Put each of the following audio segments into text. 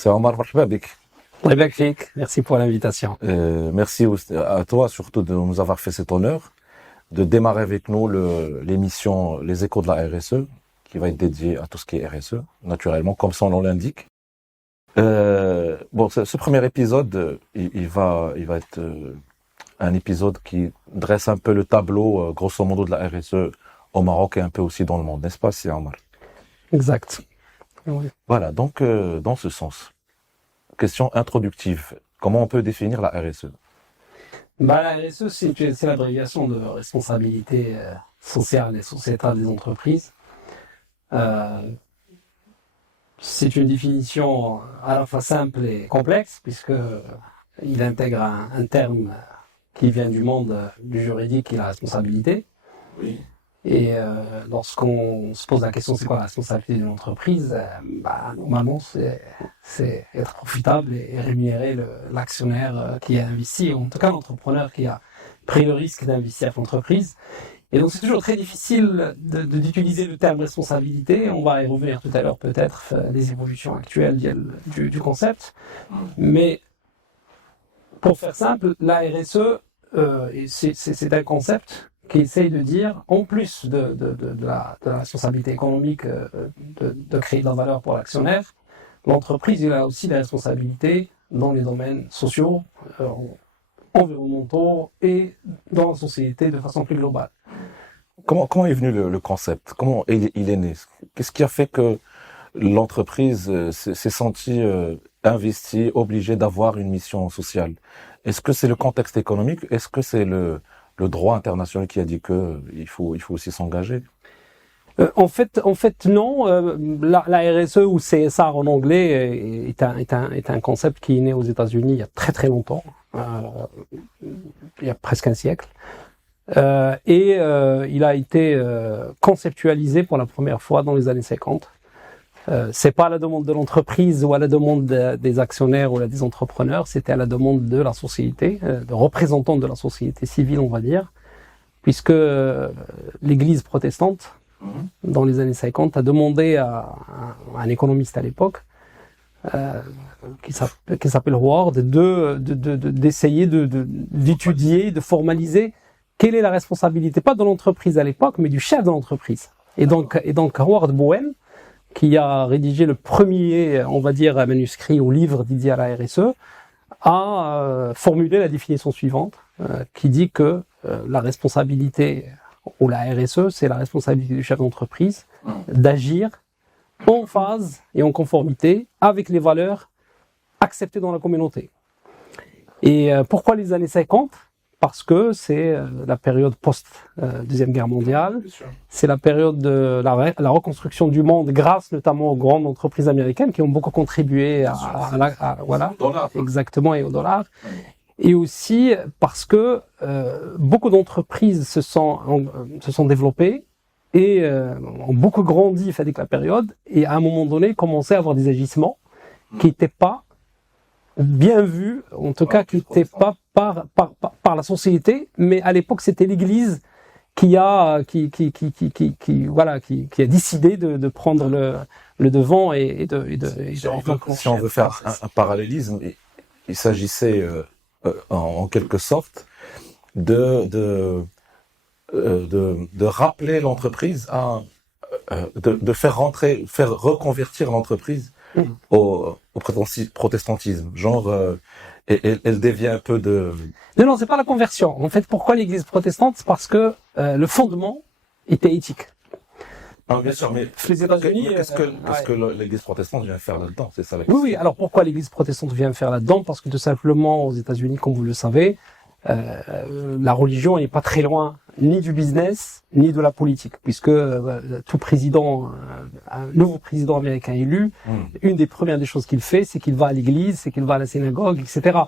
C'est Omar Marhaba. Merci pour l'invitation. Merci à toi surtout de nous avoir fait cet honneur de démarrer avec nous l'émission Les Échos de la RSE, qui va être dédiée à tout ce qui est RSE, naturellement, comme son nom l'indique. Ce premier épisode, il va être un épisode qui dresse un peu le tableau, grosso modo, de la RSE au Maroc et un peu aussi dans le monde, n'est-ce pas, c'est Omar? Exact. Oui. Voilà, donc dans ce sens, question introductive, comment on peut définir la RSE? La RSE, c'est l'abréviation de responsabilité sociale et sociétale des entreprises. C'est une définition à la fois simple et complexe, puisque il intègre un terme qui vient du monde du juridique, qui est la responsabilité. Oui. Et lorsqu'on se pose la question c'est quoi la responsabilité d'une entreprise, normalement c'est être profitable et rémunérer l'actionnaire qui a investi, ou en tout cas l'entrepreneur qui a pris le risque d'investir avec l'entreprise. Et donc c'est toujours très difficile d'utiliser le terme responsabilité. On va y revenir tout à l'heure peut-être, les évolutions actuelles du concept. Mais pour faire simple, la RSE, c'est un concept qui essaye de dire, en plus de la responsabilité économique, de créer de la valeur pour l'actionnaire, l'entreprise il a aussi des responsabilités dans les domaines sociaux, environnementaux et dans la société de façon plus globale. Comment est venu le concept? Comment il est né? Qu'est-ce qui a fait que l'entreprise s'est sentie investie, obligée d'avoir une mission sociale? Est-ce que c'est le contexte économique? Est-ce que c'est le droit international qui a dit que il faut aussi s'engager? En fait, non. La RSE ou CSR en anglais est un concept qui est né aux États-Unis il y a très très longtemps, il y a presque un siècle, et il a été conceptualisé pour la première fois dans les années 50. C'est pas à la demande de l'entreprise ou à la demande des actionnaires ou des entrepreneurs, c'était à la demande de la société, de représentants de la société civile, on va dire, puisque l'Église protestante, dans les années 50, a demandé à un économiste à l'époque, qui s'appelle Howard, d'essayer d'étudier, de formaliser quelle est la responsabilité, pas de l'entreprise à l'époque, mais du chef de l'entreprise. Et donc Howard Bowen, qui a rédigé le premier, on va dire, manuscrit ou livre dédié à la RSE, a formulé la définition suivante, qui dit que la responsabilité, ou la RSE, c'est la responsabilité du chef d'entreprise d'agir en phase et en conformité avec les valeurs acceptées dans la communauté. Et pourquoi les années 50 ? Parce que c'est la période post-Deuxième Guerre mondiale, c'est la période de la reconstruction du monde grâce notamment aux grandes entreprises américaines qui ont beaucoup contribué voilà, exactement, et au dollar. Et aussi parce que beaucoup d'entreprises se sont développées et ont beaucoup grandi avec la période, et à un moment donné commençaient à avoir des agissements qui n'étaient pas bien vus, en tout cas qui n'étaient pas par la société, mais à l'époque c'était l'Église qui a décidé de prendre le devant et si on veut faire un parallélisme, il s'agissait en quelque sorte de rappeler l'entreprise de faire reconvertir l'entreprise au protestantisme, genre elle dévie un peu de... Non, c'est pas la conversion. En fait, pourquoi l'Église protestante? C'est parce que le fondement était éthique. Ah, bien sûr, mais les États-Unis, qu'est-ce que l'Église protestante vient faire là-dedans? C'est ça la question. Oui, alors pourquoi l'Église protestante vient faire là-dedans? Parce que tout simplement, aux États-Unis, comme vous le savez, la religion n'est pas très loin ni du business ni de la politique, puisque tout président, un nouveau président américain élu, une des premières des choses qu'il fait, c'est qu'il va à l'église, c'est qu'il va à la synagogue, etc.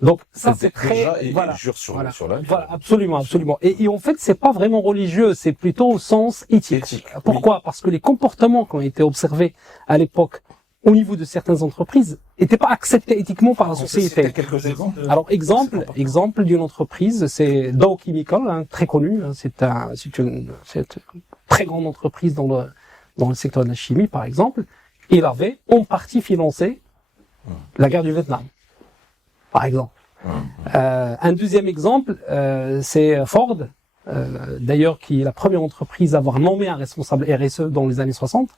Donc ça c'est très il jure sur la vie. Voilà, absolument. Et en fait, c'est pas vraiment religieux, c'est plutôt au sens éthique. Pourquoi? Parce que les comportements qui ont été observés à l'époque au niveau de certaines entreprises n'étaient pas acceptés éthiquement par la société. Quelques exemples. Alors exemple d'une entreprise, c'est Dow Chemical, très connu. C'est une très grande entreprise dans le secteur de la chimie, par exemple. Il avait en partie financé La guerre du Vietnam, par exemple. Un deuxième exemple, c'est Ford, d'ailleurs qui est la première entreprise à avoir nommé un responsable RSE dans les années 60,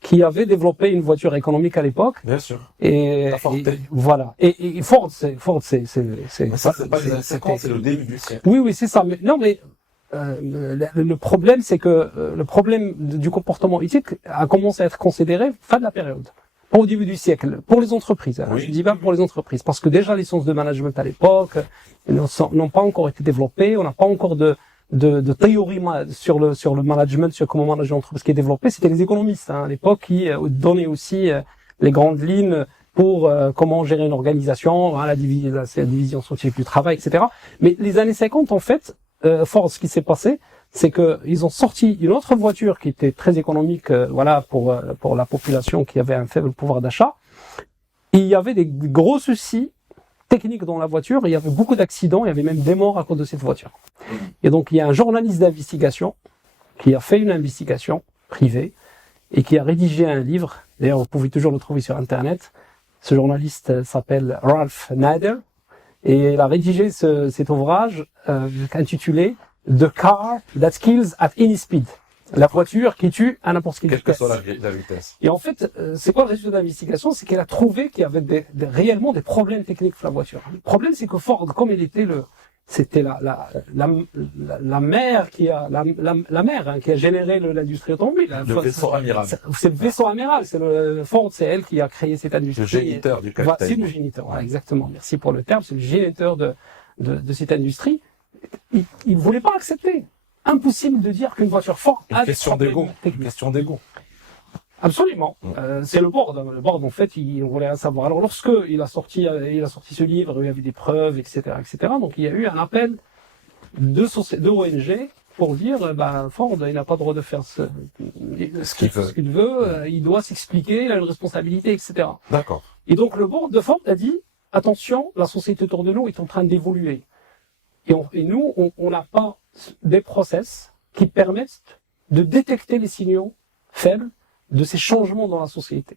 qui avait développé une voiture économique à l'époque. Bien sûr. Et voilà. Et Ford, c'est. Mais ça, c'est pas les années 50, c'est le début du siècle. Oui, c'est ça. Mais non, mais le problème, c'est que le problème du comportement éthique a commencé à être considéré fin de la période. Pas au début du siècle, pour les entreprises. Hein. Oui. Je dis pas pour les entreprises, parce que déjà les sciences de management à l'époque n'ont pas encore été développées. On n'a pas encore de théorie sur le management, sur comment manager une entreprise qui est développée. C'était les économistes à l'époque qui donnaient aussi les grandes lignes pour comment gérer une organisation, la division scientifique du travail, etc. Mais les années 50, en fait, Ford, ce qui s'est passé, c'est que ils ont sorti une autre voiture qui était très économique, pour la population qui avait un faible pouvoir d'achat. Et il y avait des gros soucis techniques dans la voiture, il y avait beaucoup d'accidents, il y avait même des morts à cause de cette voiture. Et donc il y a un journaliste d'investigation qui a fait une investigation privée et qui a rédigé un livre. D'ailleurs, vous pouvez toujours le trouver sur Internet. Ce journaliste s'appelle Ralph Nader et il a rédigé cet ouvrage intitulé The Car That Kills at Any Speed. La voiture qui tue à n'importe quelle vitesse. Quelle que soit la vitesse. Et en fait, c'est quoi le résultat de l'investigation? C'est qu'elle a trouvé qu'il y avait réellement des problèmes techniques sur la voiture. Le problème, c'est que Ford, comme il était c'était la mer qui a généré l'industrie automobile. Le vaisseau amiral. C'est le vaisseau amiral. Ford, c'est elle qui a créé cette industrie. Le géniteur du capitalisme. C'est le géniteur. Voilà, exactement. Merci pour le terme. C'est le géniteur de cette industrie. Il voulait pas accepter. Impossible de dire qu'une voiture Ford a des problèmes techniques. Une question d'égo. Absolument. C'est le board. Le board, en fait, il voulait savoir. Alors, lorsque il a sorti ce livre, il y avait des preuves, etc., etc. Donc, il y a eu un appel de ONG pour dire, Ford, il n'a pas le droit de faire ce qu'il veut. Il doit s'expliquer, il a une responsabilité, etc. D'accord. Et donc, le board de Ford a dit, attention, la société autour de nous est en train d'évoluer. Et nous, on n'a pas des process qui permettent de détecter les signaux faibles de ces changements dans la société.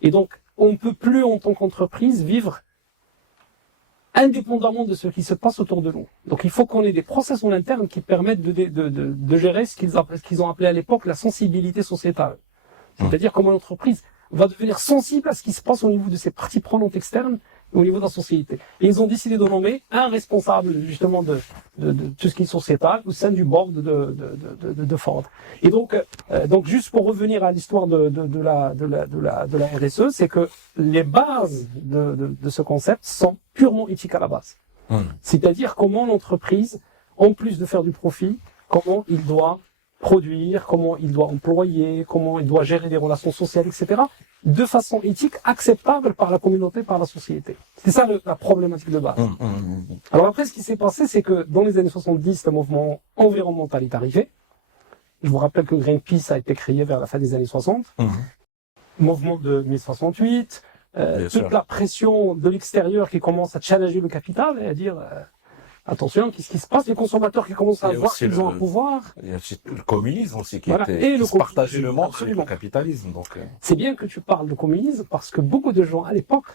Et donc, on ne peut plus, en tant qu'entreprise, vivre indépendamment de ce qui se passe autour de nous. Donc, il faut qu'on ait des process en interne qui permettent de gérer ce qu'ils ont appelé à l'époque la sensibilité sociétale. C'est-à-dire comment l'entreprise va devenir sensible à ce qui se passe au niveau de ses parties prenantes externes et au niveau de la société. Et ils ont décidé de nommer un responsable, justement, de tout ce qui est sociétal au sein du board de Ford. Et donc juste pour revenir à l'histoire de la RSE, c'est que les bases de ce concept sont purement éthiques à la base. C'est-à-dire comment l'entreprise, en plus de faire du profit, comment il doit produire, comment il doit employer, comment il doit gérer des relations sociales, etc., de façon éthique, acceptable par la communauté, par la société. C'est ça la problématique de base. Alors après, ce qui s'est passé, c'est que dans les années 70, le mouvement environnemental est arrivé. Je vous rappelle que Greenpeace a été créé vers la fin des années 60. Mouvement de mai 68, toute la pression de l'extérieur qui commence à challenger le capital et à dire... attention, qu'est-ce qui se passe? Les consommateurs qui commencent à voir qu'ils ont un pouvoir. Il y a aussi le communisme aussi qui se partageait le monde avec le capitalisme. Donc, c'est bien que tu parles de communisme parce que beaucoup de gens à l'époque,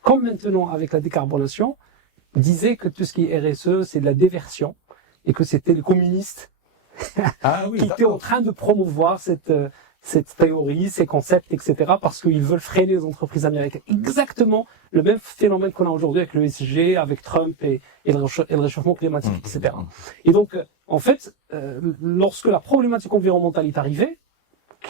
comme maintenant avec la décarbonation, disaient que tout ce qui est RSE, c'est de la déversion et que c'était les communistes qui étaient en train de promouvoir cette théorie, ces concepts, etc., parce qu'ils veulent freiner les entreprises américaines. Exactement le même phénomène qu'on a aujourd'hui avec le ESG, avec Trump et le réchauffement climatique, etc. Et donc, en fait, lorsque la problématique environnementale est arrivée,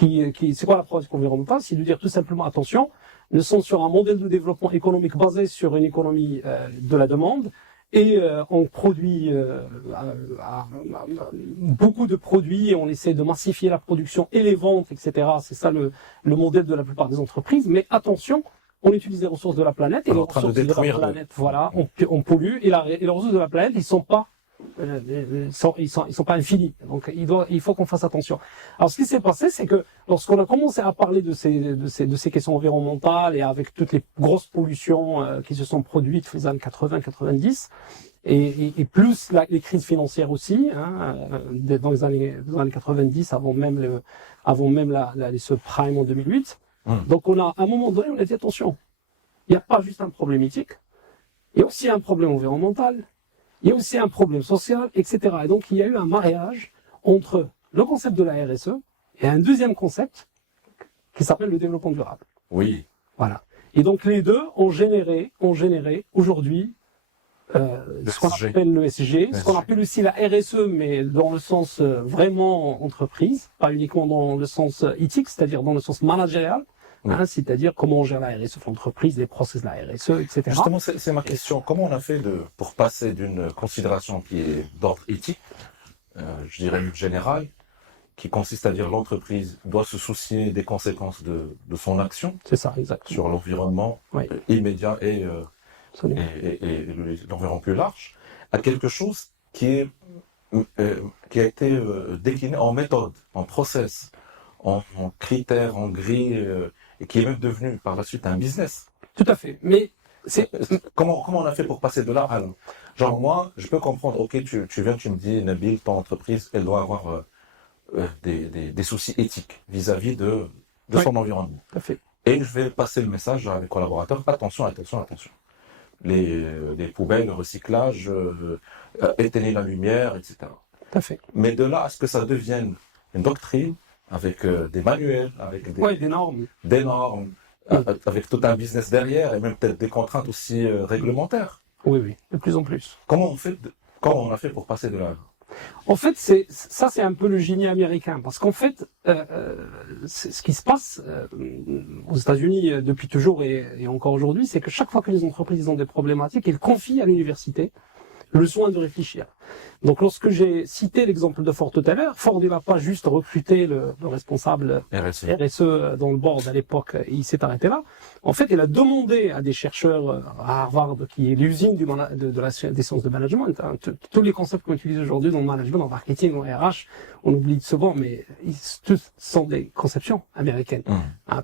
c'est quoi la problématique environnementale? C'est de dire tout simplement, attention, nous sommes sur un modèle de développement économique basé sur une économie de la demande, et on produit beaucoup de produits et on essaie de massifier la production et les ventes, etc. C'est ça le modèle de la plupart des entreprises. Mais attention, on utilise les ressources de la planète et les ressources de la planète, on pollue et les ressources de la planète, ils sont pas infinis. Donc il faut qu'on fasse attention. Alors ce qui s'est passé, c'est que lorsqu'on a commencé à parler de ces questions environnementales et avec toutes les grosses pollutions qui se sont produites dans les années 80-90 et plus les crises financières aussi, dans les années 90 avant même les subprimes en 2008, Donc à un moment donné, on a dit attention, il n'y a pas juste un problème éthique, il y a aussi un problème environnemental, il y a aussi un problème social, etc. Et donc il y a eu un mariage entre le concept de la RSE et un deuxième concept qui s'appelle le développement durable. Oui. Voilà. Et donc les deux ont généré aujourd'hui ce qu'on appelle le SG, ce qu'on appelle aussi la RSE, mais dans le sens vraiment entreprise, pas uniquement dans le sens éthique, c'est-à-dire dans le sens managérial, c'est-à-dire comment on gère la RSE pour l'entreprise, les process de la RSE, etc. Justement, c'est ma question. Comment on a fait pour passer d'une considération qui est d'ordre éthique, je dirais générale, qui consiste à dire l'entreprise doit se soucier des conséquences de son action. C'est ça, exactement. Sur l'environnement immédiat et l'environnement plus large, à quelque chose qui a été décliné en méthode, en process, en critères, en grilles, et qui est même devenu par la suite un business. Tout à fait. Mais comment on a fait pour passer de là à là? Genre moi, je peux comprendre, ok, tu viens, tu me dis, Nabil, ton entreprise, elle doit avoir des soucis éthiques vis-à-vis de son environnement. Tout à fait. Et je vais passer le message à mes collaborateurs, attention. Les poubelles, le recyclage, éteignez la lumière, etc. Tout à fait. Mais de là à ce que ça devienne une doctrine, avec des manuels, avec des normes, avec tout un business derrière, et même peut-être des contraintes aussi réglementaires. Oui, de plus en plus. Comment on a fait pour passer de là? En fait, c'est un peu le génie américain, parce qu'en fait, ce qui se passe aux États-Unis depuis toujours et encore aujourd'hui, c'est que chaque fois que les entreprises ont des problématiques, elles confient à l'université le soin de réfléchir. Donc, lorsque j'ai cité l'exemple de Ford tout à l'heure, Ford, il n'a pas juste recruté le responsable RSE dans le board à l'époque, et il s'est arrêté là. En fait, il a demandé à des chercheurs à Harvard, qui est l'usine des sciences de management, tous les concepts qu'on utilise aujourd'hui dans le management, dans le marketing, dans le RH, on oublie souvent, mais tous sont des conceptions américaines.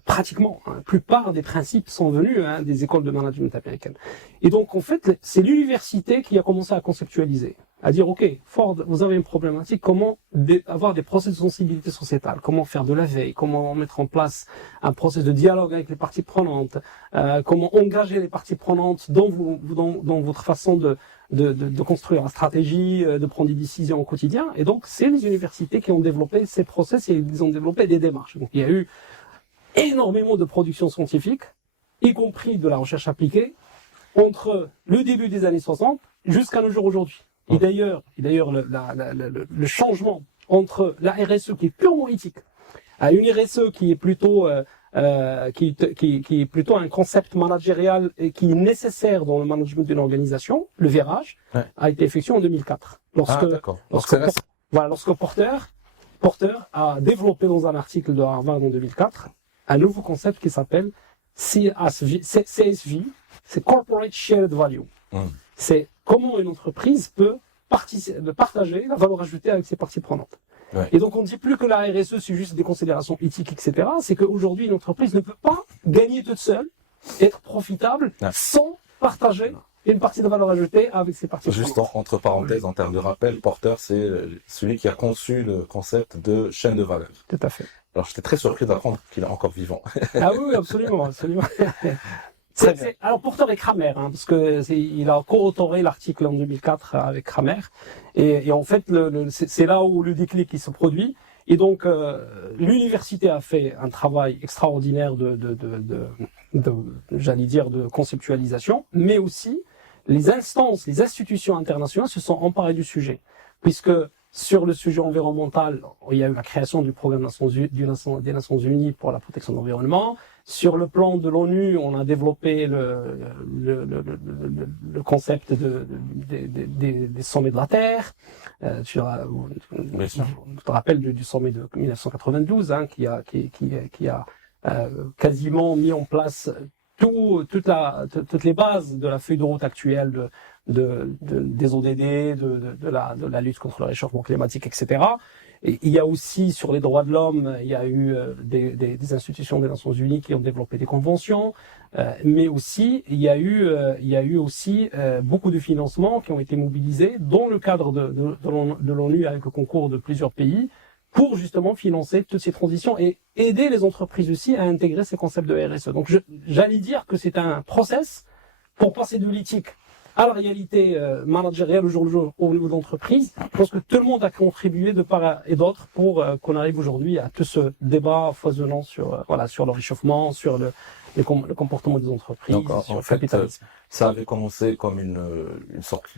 Pratiquement, la plupart des principes sont venus des écoles de management américaines. Et donc, en fait, c'est l'université qui a commencé à conceptualiser, à dire, OK, Ford, vous avez une problématique, comment avoir des process de sensibilité sociétale, comment faire de la veille, comment mettre en place un process de dialogue avec les parties prenantes, comment engager les parties prenantes dans votre façon de construire la stratégie, de prendre des décisions au quotidien. Et donc, c'est les universités qui ont développé ces process et ils ont développé des démarches. Donc, il y a eu énormément de production scientifique, y compris de la recherche appliquée, entre le début des années 60 jusqu'à nos jours aujourd'hui. Et d'ailleurs, le changement entre la RSE qui est purement éthique, à une RSE qui est plutôt qui est plutôt un concept managérial et qui est nécessaire dans le management d'une organisation, le virage, a été effectué en 2004. Lorsque Porter a développé dans un article de Harvard en 2004 un nouveau concept qui s'appelle CSV, c'est Corporate Shared Value. C'est comment une entreprise peut partager la valeur ajoutée avec ses parties prenantes. Et donc on ne dit plus que la RSE c'est juste des considérations éthiques, etc. C'est qu'aujourd'hui une entreprise ne peut pas gagner toute seule, être profitable sans partager une partie de valeur ajoutée avec ses parties prenantes. Juste entre parenthèses, en termes de rappel, Porter c'est celui qui a conçu le concept de chaîne de valeur. Tout à fait. Alors j'étais très surpris d'apprendre qu'il est encore vivant. Ah oui, absolument. Alors Porter et Kramer, parce que il a co-autoré l'article en 2004 avec Kramer, et en fait c'est là où le déclic qui se produit. Et donc l'université a fait un travail extraordinaire j'allais dire de conceptualisation, mais aussi les institutions internationales se sont emparées du sujet, puisque sur le sujet environnemental, il y a eu la création du programme des Nations Unies pour la protection de l'environnement. Sur le plan de l'ONU, on a développé le concept des sommets de la Terre. Je te rappelle du sommet de 1992, qui a quasiment mis en place toutes les bases de la feuille de route actuelle des ODD, de la lutte contre le réchauffement climatique, etc. Et il y a aussi, sur les droits de l'homme, il y a eu des institutions des Nations Unies qui ont développé des conventions, mais aussi il y a eu aussi beaucoup de financements qui ont été mobilisés dans le cadre de l'ONU avec le concours de plusieurs pays pour justement financer toutes ces transitions et aider les entreprises aussi à intégrer ces concepts de RSE. Donc j'allais dire que c'est un process pour passer de l'éthique à la réalité managériale au jour le jour au niveau de l'entreprise. Je pense que tout le monde a contribué de part et d'autre pour qu'on arrive aujourd'hui à tout ce débat foisonnant sur sur le réchauffement, sur le comportement des entreprises, Donc, sur le fait, capitalisme. ça avait commencé comme une sorte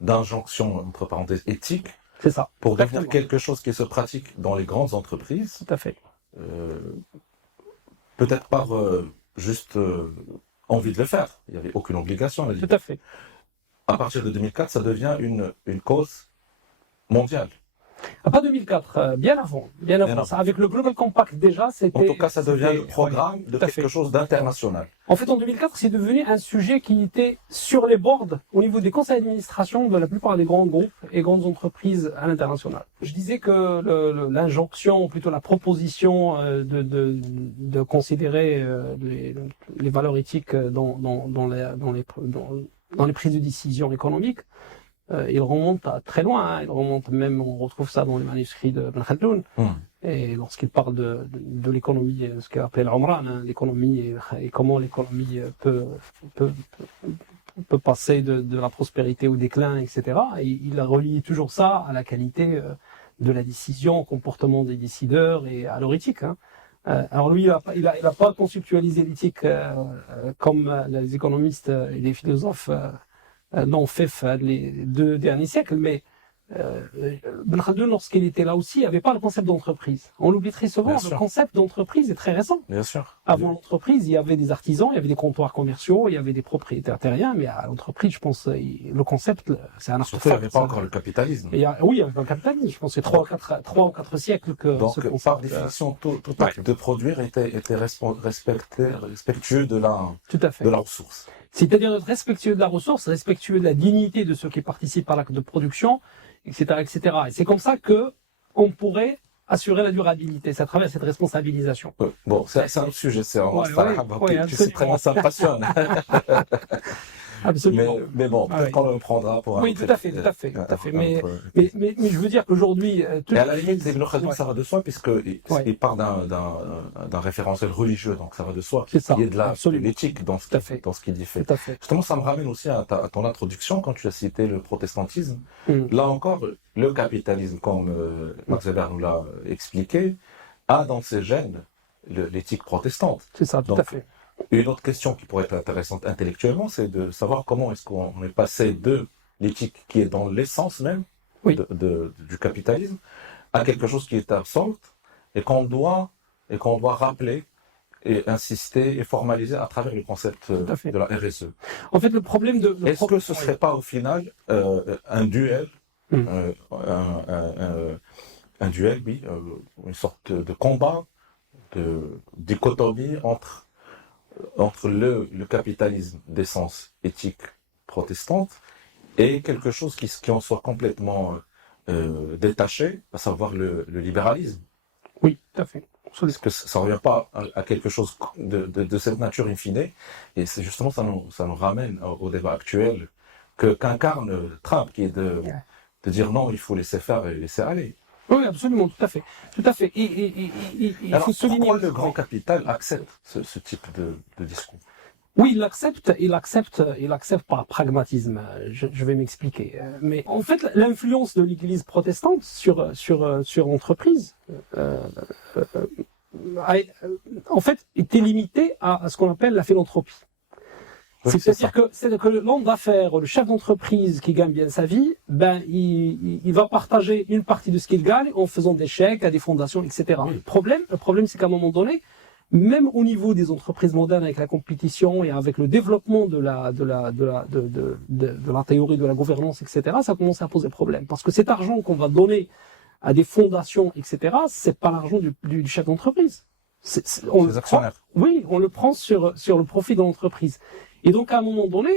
d'injonction, entre parenthèses, éthique, C'est ça. pour devenir Exactement. quelque chose qui se pratique dans les grandes entreprises, Tout à fait. peut-être par juste envie de le faire. Il n'y avait aucune obligation. Elle a dit. Tout à fait. À partir de 2004, ça devient une cause mondiale. Pas 2004, bien avant. Bien avant. Ça, avec le Global Compact déjà, c'était... En tout cas, ça devient le programme de quelque chose d'international. En fait, en 2004, c'est devenu un sujet qui était sur les boards au niveau des conseils d'administration de la plupart des grands groupes et grandes entreprises à l'international. Je disais que l'injonction, ou plutôt la proposition de considérer les valeurs éthiques dans les prises de décision économiques, il remonte à très loin. Hein. Il remonte même, on retrouve ça dans les manuscrits de Ben Khaldoun. Et lorsqu'il parle de l'économie, ce qu'il appelle Omran, hein, l'économie et comment l'économie peut passer de la prospérité au déclin, etc. Et il relie toujours ça à la qualité de la décision, au comportement des décideurs et à leur éthique. Hein. Alors lui, il a pas conceptualisé l'éthique comme les économistes et les philosophes l'ont fait les 2 derniers siècles, mais Ben Khaldoun, lorsqu'il était là aussi, il n'y avait pas le concept d'entreprise. On l'oublie très souvent, le concept d'entreprise est très récent. Bien sûr. Avant l'entreprise, il y avait des artisans, il y avait des comptoirs commerciaux, il y avait des propriétaires terriens, mais à l'entreprise, je pense, le concept, c'est un artefact. Surtout, il n'y avait pas encore le capitalisme. Oui, il y avait pas le capitalisme. Je pense que c'est 3 ou 4 siècles que donc, ce concept, par définition, tout acte de produire était respectueux de la ressource. C'est-à-dire être respectueux de la ressource, respectueux de la dignité de ceux qui participent à l'acte de production, etc., etc. Et c'est comme ça que on pourrait assurer la durabilité, c'est à travers cette responsabilisation. Bon, c'est un autre sujet, c'est un tu sais très bien, ça me passionne. Absolument. Mais bon, peut-être qu'on le prendra pour un tout à fait. Mais je veux dire qu'aujourd'hui... Et à la limite, Ibn Khaldun, ça va de soi, puisqu'il part d'un référentiel religieux, donc ça va de soi. C'est ça. Il y a de l'éthique dans ce qu'il dit fait. Tout à fait. Justement, ça me ramène aussi à ton introduction, quand tu as cité le protestantisme. Là encore, le capitalisme, comme Max Weber nous l'a expliqué, a dans ses gènes l'éthique protestante. C'est ça, tout à fait. Une autre question qui pourrait être intéressante intellectuellement, c'est de savoir comment est-ce qu'on est passé de l'éthique qui est dans l'essence même du capitalisme à quelque chose qui est absente et qu'on doit rappeler et insister et formaliser à travers le concept de la RSE. En fait, le problème de... Est-ce que ce serait pas au final un duel, un duel, oui, une sorte de combat, de dichotomie entre le capitalisme d'essence éthique protestante et quelque chose qui en soit complètement détaché, à savoir le libéralisme. Oui, tout à fait. Parce que ça ne revient pas à quelque chose de cette nature in fine, et c'est justement ça nous ramène au débat actuel qu'incarne Trump, qui est de dire non, il faut laisser faire et laisser aller. Oui, absolument, tout à fait. Et il alors, faut souligner pourquoi le grand capital accepte ce type de discours? Oui, il accepte par pragmatisme. Je vais m'expliquer. Mais en fait, l'influence de l'Église protestante sur l'entreprise, en fait, était limitée à ce qu'on appelle la philanthropie. Oui, c'est-à-dire que l'homme d'affaires, le chef d'entreprise qui gagne bien sa vie, il va partager une partie de ce qu'il gagne en faisant des chèques à des fondations, etc. Oui. Le problème, c'est qu'à un moment donné, même au niveau des entreprises modernes, avec la compétition et avec le développement de la théorie de la gouvernance, etc., ça commence à poser problème. Parce que cet argent qu'on va donner à des fondations, etc., c'est pas l'argent du chef d'entreprise. On le prend, oui, on le prend sur le profit de l'entreprise. Et donc, à un moment donné,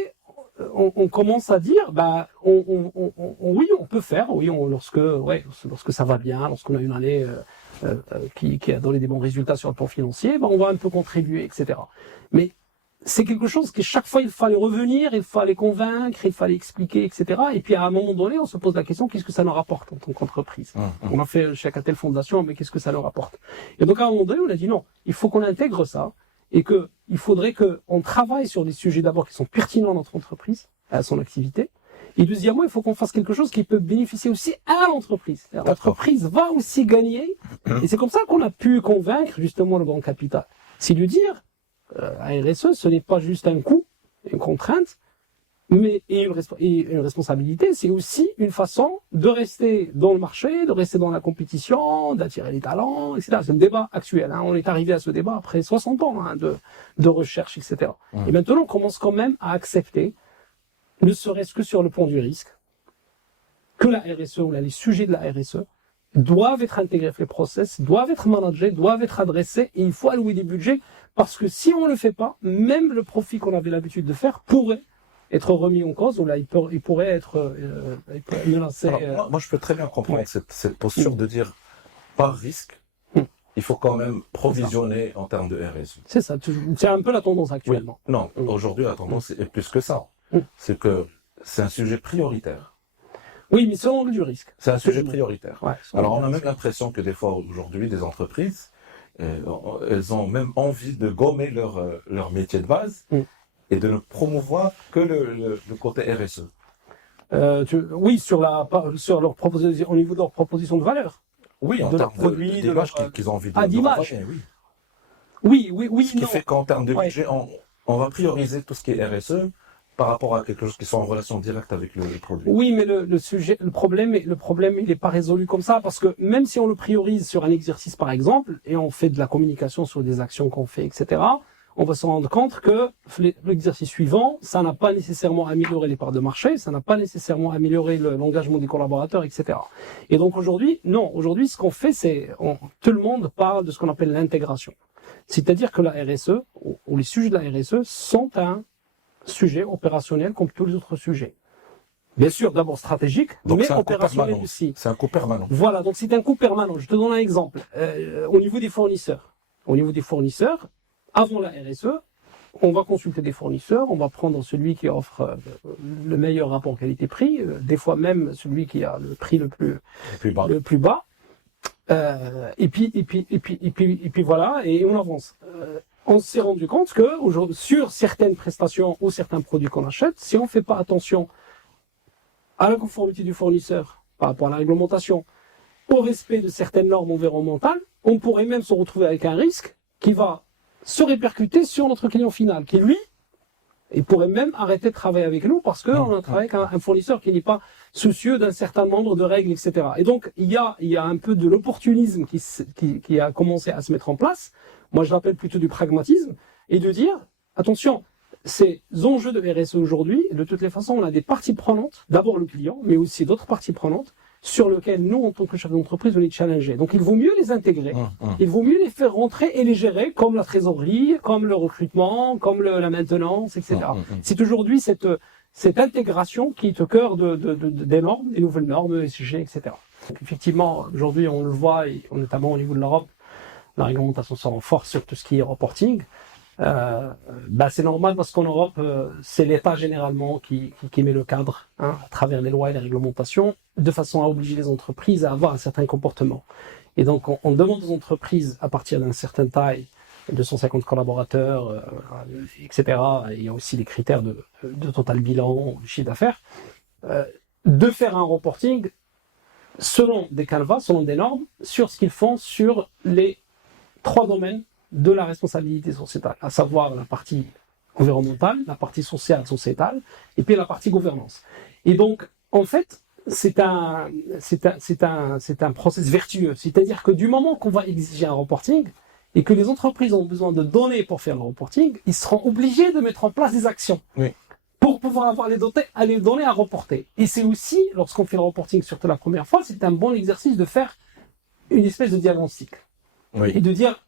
on commence à dire, oui, on peut faire, oui, lorsque ça va bien, lorsqu'on a une année qui a donné des bons résultats sur le plan financier, on va un peu contribuer, etc. Mais c'est quelque chose que chaque fois il fallait revenir, il fallait convaincre, il fallait expliquer, etc. Et puis à un moment donné, on se pose la question, qu'est-ce que ça nous rapporte en tant qu'entreprise? On a fait chez Alcatel Fondation, mais qu'est-ce que ça nous rapporte? Et donc à un moment donné, on a dit non, il faut qu'on intègre ça, et que il faudrait qu'on travaille sur des sujets d'abord qui sont pertinents à notre entreprise, à son activité. Et deuxièmement, il faut qu'on fasse quelque chose qui peut bénéficier aussi à l'entreprise. L'entreprise va aussi gagner, et c'est comme ça qu'on a pu convaincre justement le grand capital. C'est de dire, à RSE, ce n'est pas juste un coût, une contrainte, mais une responsabilité, c'est aussi une façon de rester dans le marché, de rester dans la compétition, d'attirer les talents, etc. C'est un débat actuel. Hein. On est arrivé à ce débat après 60 ans de recherche, etc. Et maintenant, on commence quand même à accepter, ne serait-ce que sur le plan du risque, que la RSE ou là, les sujets de la RSE doivent être intégrés dans les process, doivent être managés, doivent être adressés, et il faut allouer des budgets, parce que si on ne le fait pas, même le profit qu'on avait l'habitude de faire pourrait être remis en cause, ou là il pourrait être menacé. Moi, je peux très bien comprendre cette posture de dire, par risque, il faut quand même provisionner en termes de RSE. C'est ça, c'est un peu la tendance actuellement. Oui. Non, aujourd'hui la tendance est plus que ça. C'est que c'est un sujet prioritaire. Oui, mais selon du risque. C'est un sujet prioritaire. Ouais, alors on a même l'impression que des fois aujourd'hui des entreprises, elles ont même envie de gommer leur métier de base et de ne promouvoir que le côté RSE. Oui, sur leur proposition, au niveau de leur proposition de valeur. Oui, en termes d'image qu'ils ont envie de d'image. Oui. Oui. Ce qui fait qu'en termes de budget, on va prioriser tout ce qui est RSE par rapport à quelque chose qui soit en relation directe avec le produit. Oui, mais le problème, il n'est pas résolu comme ça, parce que même si on le priorise sur un exercice, par exemple, et on fait de la communication sur des actions qu'on fait, etc., on va se rendre compte que l'exercice suivant, ça n'a pas nécessairement amélioré les parts de marché, ça n'a pas nécessairement amélioré l'engagement des collaborateurs, etc. Et donc aujourd'hui, non. Aujourd'hui, ce qu'on fait, tout le monde parle de ce qu'on appelle l'intégration. C'est-à-dire que la RSE, ou les sujets de la RSE, sont un sujet opérationnel comme tous les autres sujets. Bien sûr, d'abord stratégique, donc mais opérationnel aussi. C'est un coût permanent. Voilà, donc c'est un coût permanent. Je te donne un exemple. Au niveau des fournisseurs, avant la RSE, on va consulter des fournisseurs, on va prendre celui qui offre le meilleur rapport qualité-prix, des fois même celui qui a le prix le plus bas. Et puis voilà, et on avance. On s'est rendu compte que sur certaines prestations ou certains produits qu'on achète, si on ne fait pas attention à la conformité du fournisseur par rapport à la réglementation, au respect de certaines normes environnementales, on pourrait même se retrouver avec un risque qui va se répercuter sur notre client final, qui lui, il pourrait même arrêter de travailler avec nous parce qu'on a travaillé avec un fournisseur qui n'est pas soucieux d'un certain nombre de règles, etc. Et donc, il y a un peu de l'opportunisme qui a commencé à se mettre en place. Moi, je l'appelle plutôt du pragmatisme, et de dire, attention, ces enjeux de RSE aujourd'hui, de toutes les façons, on a des parties prenantes, d'abord le client, mais aussi d'autres parties prenantes, sur lesquelles nous, en tant que chef d'entreprise, on est challengés. Donc, il vaut mieux les intégrer, il vaut mieux les faire rentrer et les gérer, comme la trésorerie, comme le recrutement, comme la maintenance, etc. C'est aujourd'hui cette intégration qui est au cœur des normes, des nouvelles normes, ESG, etc. Donc, effectivement, aujourd'hui, on le voit, et notamment au niveau de l'Europe, la réglementation se renforce sur tout ce qui est reporting. C'est normal parce qu'en Europe, c'est l'État généralement qui met le cadre à travers les lois et les réglementations, de façon à obliger les entreprises à avoir un certain comportement. Et donc, on demande aux entreprises, à partir d'une certaine taille, 250 collaborateurs, etc., il y a aussi les critères de total bilan, de chiffre d'affaires, de faire un reporting selon des canevas, selon des normes, sur ce qu'ils font sur les 3 domaines de la responsabilité sociétale, à savoir la partie environnementale, la partie sociale, sociétale, et puis la partie gouvernance. Et donc, en fait, c'est un process vertueux. C'est-à-dire que du moment qu'on va exiger un reporting, et que les entreprises ont besoin de données pour faire le reporting, ils seront obligés de mettre en place des actions. Oui. Pour pouvoir avoir les données à reporter. Et c'est aussi, lorsqu'on fait le reporting, surtout la première fois, c'est un bon exercice de faire une espèce de diagnostic. Oui. Et de dire,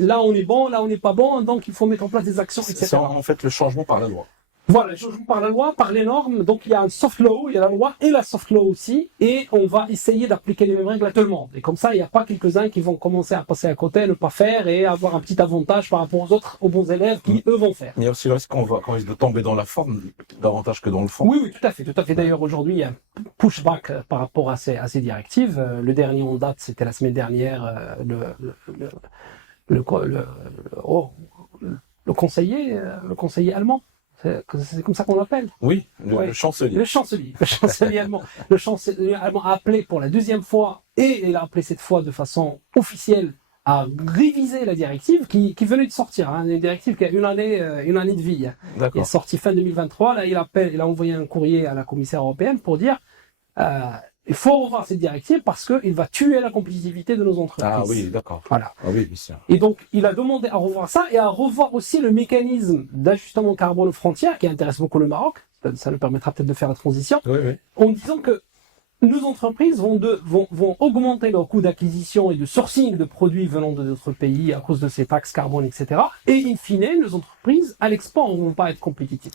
là on est bon, là on n'est pas bon, donc il faut mettre en place des actions, etc. C'est en fait le changement par la loi. Voilà, je vous parle de la loi, par les normes. Donc il y a un soft law, il y a la loi et la soft law aussi, et on va essayer d'appliquer les mêmes règles à tout le monde. Et comme ça, il n'y a pas quelques-uns qui vont commencer à passer à côté, ne pas faire et avoir un petit avantage par rapport aux autres, aux bons élèves qui eux vont faire. Il y a aussi le risque qu'on risque de tomber dans la forme davantage que dans le fond. Oui, oui, tout à fait, tout à fait. D'ailleurs, aujourd'hui, il y a un pushback par rapport à ces directives. Le dernier en date, c'était la semaine dernière, le conseiller allemand. C'est comme ça qu'on l'appelle. Oui, le chancelier. Le chancelier allemand. Le chancelier allemand a appelé pour la deuxième fois, et il a appelé cette fois de façon officielle, à réviser la directive qui venait de sortir. Une directive qui a une année de vie. D'accord. Il est sorti fin 2023. Là, il a envoyé un courrier à la commissaire européenne pour dire il faut revoir cette directive parce qu'il va tuer la compétitivité de nos entreprises. Ah oui, d'accord. Voilà. Ah oui, bien sûr. Et donc, il a demandé à revoir ça et à revoir aussi le mécanisme d'ajustement carbone aux frontières qui intéresse beaucoup le Maroc. Ça nous permettra peut-être de faire la transition. Oui, oui. En disant que nos entreprises vont augmenter leur coût d'acquisition et de sourcing de produits venant de d'autres pays à cause de ces taxes carbone, etc. Et in fine, nos entreprises à l'export ne vont pas être compétitives.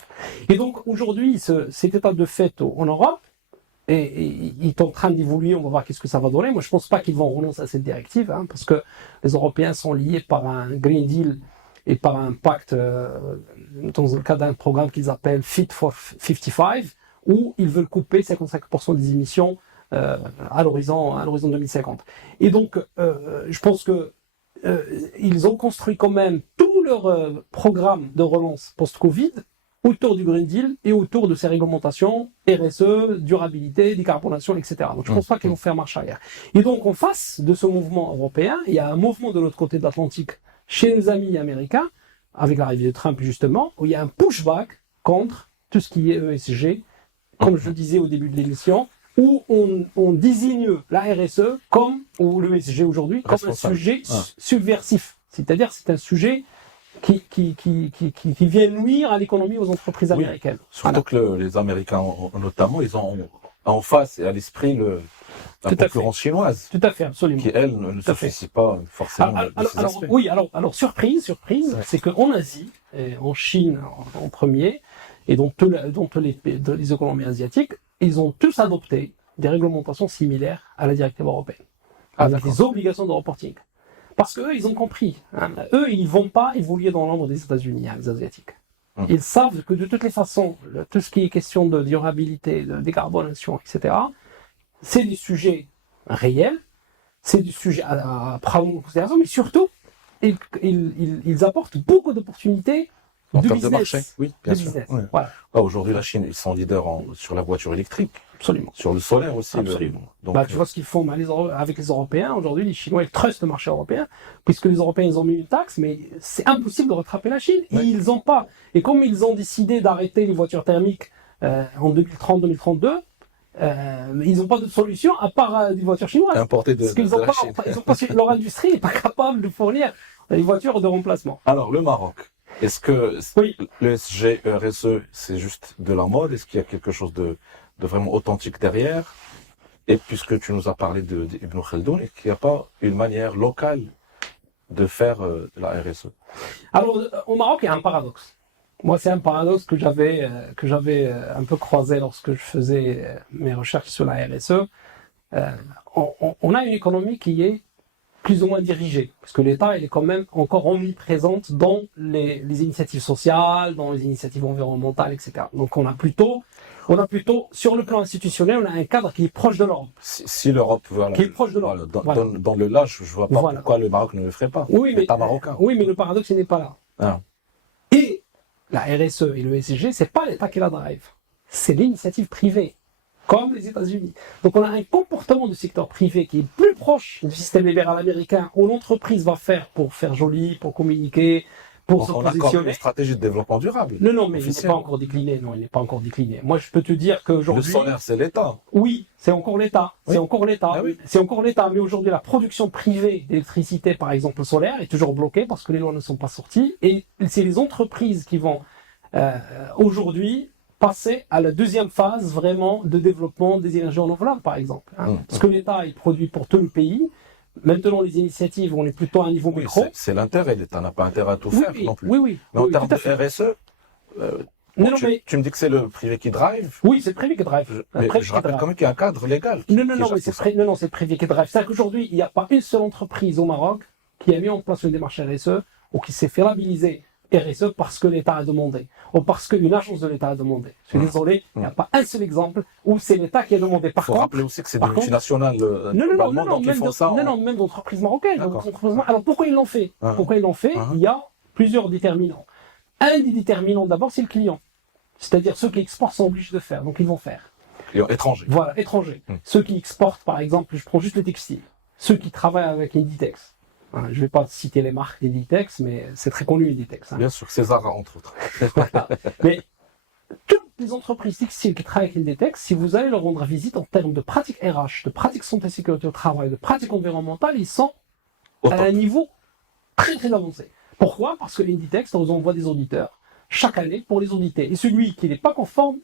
Et donc, aujourd'hui, cet état de fait en Europe, et il est en train d'évoluer, on va voir qu'est-ce que ça va donner. Moi, je pense pas qu'ils vont renoncer à cette directive, parce que les Européens sont liés par un Green Deal et par un pacte, dans le cadre d'un programme qu'ils appellent Fit for 55, où ils veulent couper 55% des émissions à l'horizon 2050. Et donc, je pense que ils ont construit quand même tout leur programme de relance post-Covid autour du Green Deal et autour de ces réglementations, RSE, durabilité, décarbonation, etc. Donc je ne pense pas qu'ils vont faire marche arrière. Et donc en face de ce mouvement européen, il y a un mouvement de l'autre côté de l'Atlantique, chez nos amis américains, avec l'arrivée de Trump justement, où il y a un pushback contre tout ce qui est ESG, comme je le disais au début de l'émission, où on désigne la RSE comme, ou le ESG aujourd'hui, comme un sujet subversif. C'est-à-dire c'est un sujet qui vient nuire à l'économie, aux entreprises américaines. Oui, surtout que les Américains, notamment, ils ont en face et à l'esprit la concurrence chinoise. Tout à fait, absolument. Qui, elle, ne s'officie pas forcément de ces aspects. Alors, surprise, c'est qu'en Asie, et en Chine en premier, et dans tous les économies asiatiques, ils ont tous adopté des réglementations similaires à la directive européenne. Avec des obligations de reporting. Parce qu'eux, ils ont compris. Eux, ils vont pas évoluer dans l'ombre des États-Unis, les Asiatiques. Ils savent que de toutes les façons, tout ce qui est question de durabilité, de décarbonation, etc., c'est des sujets réels, c'est des sujets à prendre en considération, mais surtout, ils apportent beaucoup d'opportunités en de termes business. de marché. Oui, bien sûr. Ouais. Voilà. Aujourd'hui, la Chine, ils sont leaders sur la voiture électrique. Absolument. Sur le solaire aussi. Absolument. Donc, tu vois ce qu'ils font avec les Européens. Aujourd'hui, les Chinois, ils trustent le marché européen, puisque les Européens, ils ont mis une taxe, mais c'est impossible de rattraper la Chine. Ouais. Et ils n'ont pas. Et comme ils ont décidé d'arrêter les voitures thermiques en 2030-2032, ils n'ont pas de solution à part des voitures chinoises. Importées de la Chine. Leur industrie n'est pas capable de fournir les voitures de remplacement. Alors, le Maroc. Est-ce que le SG, RSE, c'est juste de la mode? Est-ce qu'il y a quelque chose de vraiment authentique derrière? Et puisque tu nous as parlé d'Ibn Khaldoun, est-ce qu'il n'y a pas une manière locale de faire de la RSE? Alors, au Maroc, il y a un paradoxe. Moi, c'est un paradoxe que j'avais un peu croisé lorsque je faisais mes recherches sur la RSE. On a une économie qui est plus ou moins dirigée, parce que l'État, il est quand même encore omniprésente dans les initiatives sociales, dans les initiatives environnementales, etc. Donc on a plutôt, sur le plan institutionnel, on a un cadre qui est proche de l'Europe. Si l'Europe veut, qui est proche de l'Europe. Dans le là, je vois pas pourquoi le Maroc ne le ferait pas. Oui, l'État marocain. Oui, mais le paradoxe, il n'est pas là. Ah. Et la RSE et le ESG, c'est pas l'État qui la drive, c'est l'initiative privée, comme les États-Unis. Donc on a un comportement du secteur privé qui est plus proche du système libéral américain, où l'entreprise va faire pour faire joli, pour communiquer, pour se positionner. On a une stratégie de développement durable. Non, mais il n'est pas encore décliné. Non, il n'est pas encore décliné. Moi, je peux te dire qu'aujourd'hui... Le solaire, c'est l'État. Oui, c'est encore l'État. Oui. C'est encore l'État. Ah oui. C'est encore l'État. Mais aujourd'hui, la production privée d'électricité, par exemple solaire, est toujours bloquée parce que les lois ne sont pas sorties. Et c'est les entreprises qui vont aujourd'hui passer à la deuxième phase vraiment de développement des énergies renouvelables, par exemple. Parce que l'État, il produit pour tout le pays. Maintenant, les initiatives, on est plutôt à un niveau micro. C'est l'intérêt. L'État n'a pas intérêt à tout faire non plus. Oui. Mais en termes de RSE, Non, Tu me dis que c'est le privé qui drive. Oui, c'est le privé qui drive. Je rappelle quand même qu'il y a un cadre légal. Non, mais c'est le privé qui drive. C'est-à-dire qu'aujourd'hui, il n'y a pas une seule entreprise au Maroc qui a mis en place une démarche RSE ou qui s'est fait labelliser RSE parce que l'État a demandé ou parce qu'une agence de l'État a demandé. Je suis désolé, il n'y a pas un seul exemple où c'est l'État qui a demandé. Par contre, rappeler aussi que c'est des multinationales même d'entreprises marocaines. Alors pourquoi ils l'ont fait? Il y a plusieurs déterminants. Un des déterminants d'abord, c'est le client. C'est-à-dire ceux qui exportent sont obligés de faire, donc ils vont faire. Clients étrangers. Voilà, étrangers. Ceux qui exportent, par exemple, je prends juste le textile. Ceux qui travaillent avec Inditex. Je ne vais pas citer les marques d'Inditex, mais c'est très connu Inditex. Bien sûr, César entre autres. Mais toutes les entreprises textiles qui travaillent avec Inditex, si vous allez leur rendre visite en termes de pratiques RH, de pratiques santé sécurité au travail, de pratiques environnementales, ils sont à un niveau très très avancé. Pourquoi? Parce que Inditex nous envoie des auditeurs chaque année pour les auditer. Et celui qui n'est pas conforme,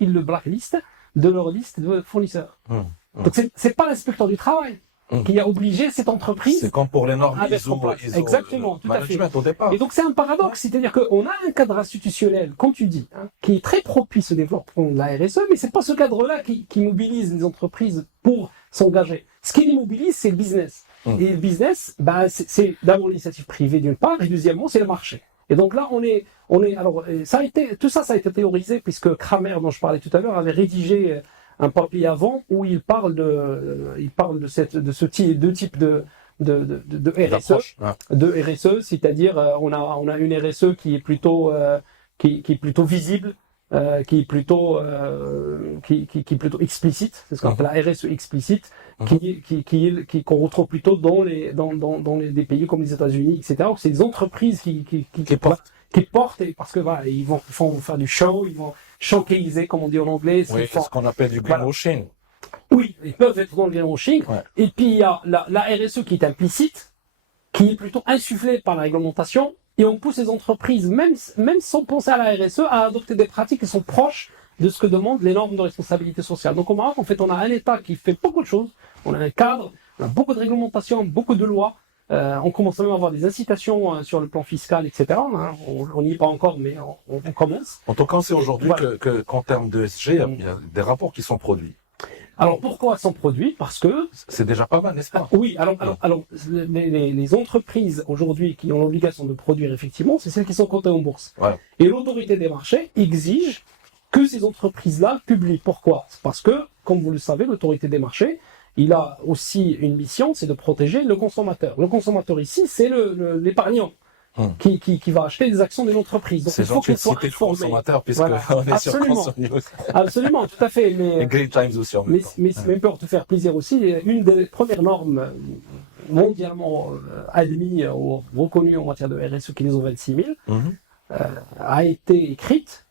il le blacklist de leur liste de fournisseurs. Donc c'est pas l'inspecteur du travail qui a obligé cette entreprise. C'est comme pour les normes ISO, exactement, tout à fait. Au départ. Et donc c'est un paradoxe, c'est-à-dire qu'on a un cadre institutionnel, comme tu dis, qui est très propice au développement de la RSE, mais c'est pas ce cadre-là qui mobilise les entreprises pour s'engager. Ce qui les mobilise, c'est le business. Et le business, c'est d'abord l'initiative privée d'une part, et deuxièmement, c'est le marché. Et donc là, alors, tout ça a été théorisé puisque Kramer, dont je parlais tout à l'heure, avait rédigé un papier avant où il parle de deux types de RSE, c'est-à-dire on a une RSE qui est plutôt visible, qui est plutôt explicite, c'est ce qu'on appelle la RSE explicite, qu'on retrouve plutôt dans des pays comme les États-Unis, etc. C'est des entreprises qui portent, parce que voilà, ils vont faire du show, ils vont showcaser, comme on dit en anglais. Oui, c'est ce qu'on appelle du greenwashing. Oui, ils peuvent être dans le greenwashing. Ouais. Et puis il y a la RSE qui est implicite, qui est plutôt insufflée par la réglementation. Et on pousse les entreprises, même sans penser à la RSE, à adopter des pratiques qui sont proches de ce que demandent les normes de responsabilité sociale. Donc au Maroc, en fait, on a un État qui fait beaucoup de choses. On a un cadre, on a beaucoup de réglementations, beaucoup de lois. On commence même à avoir des incitations sur le plan fiscal, etc. On n'y est pas encore, mais on commence. En tout cas, on sait aujourd'hui qu'en termes de SG, il y a des rapports qui sont produits. Alors pourquoi sont produits? Parce que c'est déjà pas mal, n'est-ce pas? Oui. Alors les entreprises aujourd'hui qui ont l'obligation de produire effectivement, c'est celles qui sont cotées en bourse. Voilà. Et l'autorité des marchés exige que ces entreprises-là publient. Pourquoi? Parce que, comme vous le savez, l'autorité des marchés, il a aussi une mission, c'est de protéger le consommateur. Le consommateur ici, c'est l'épargnant. Qui va acheter des actions d'une entreprise. Donc, il faut qu'il soit informé. Consommateur, puisque on est sur Consomnews. Absolument, tout à fait. Et Green Times aussi. Mais pour te faire plaisir aussi, une des premières normes mondialement admises ou reconnues en matière de RSE, qui est l'ISO 26000, a été écrite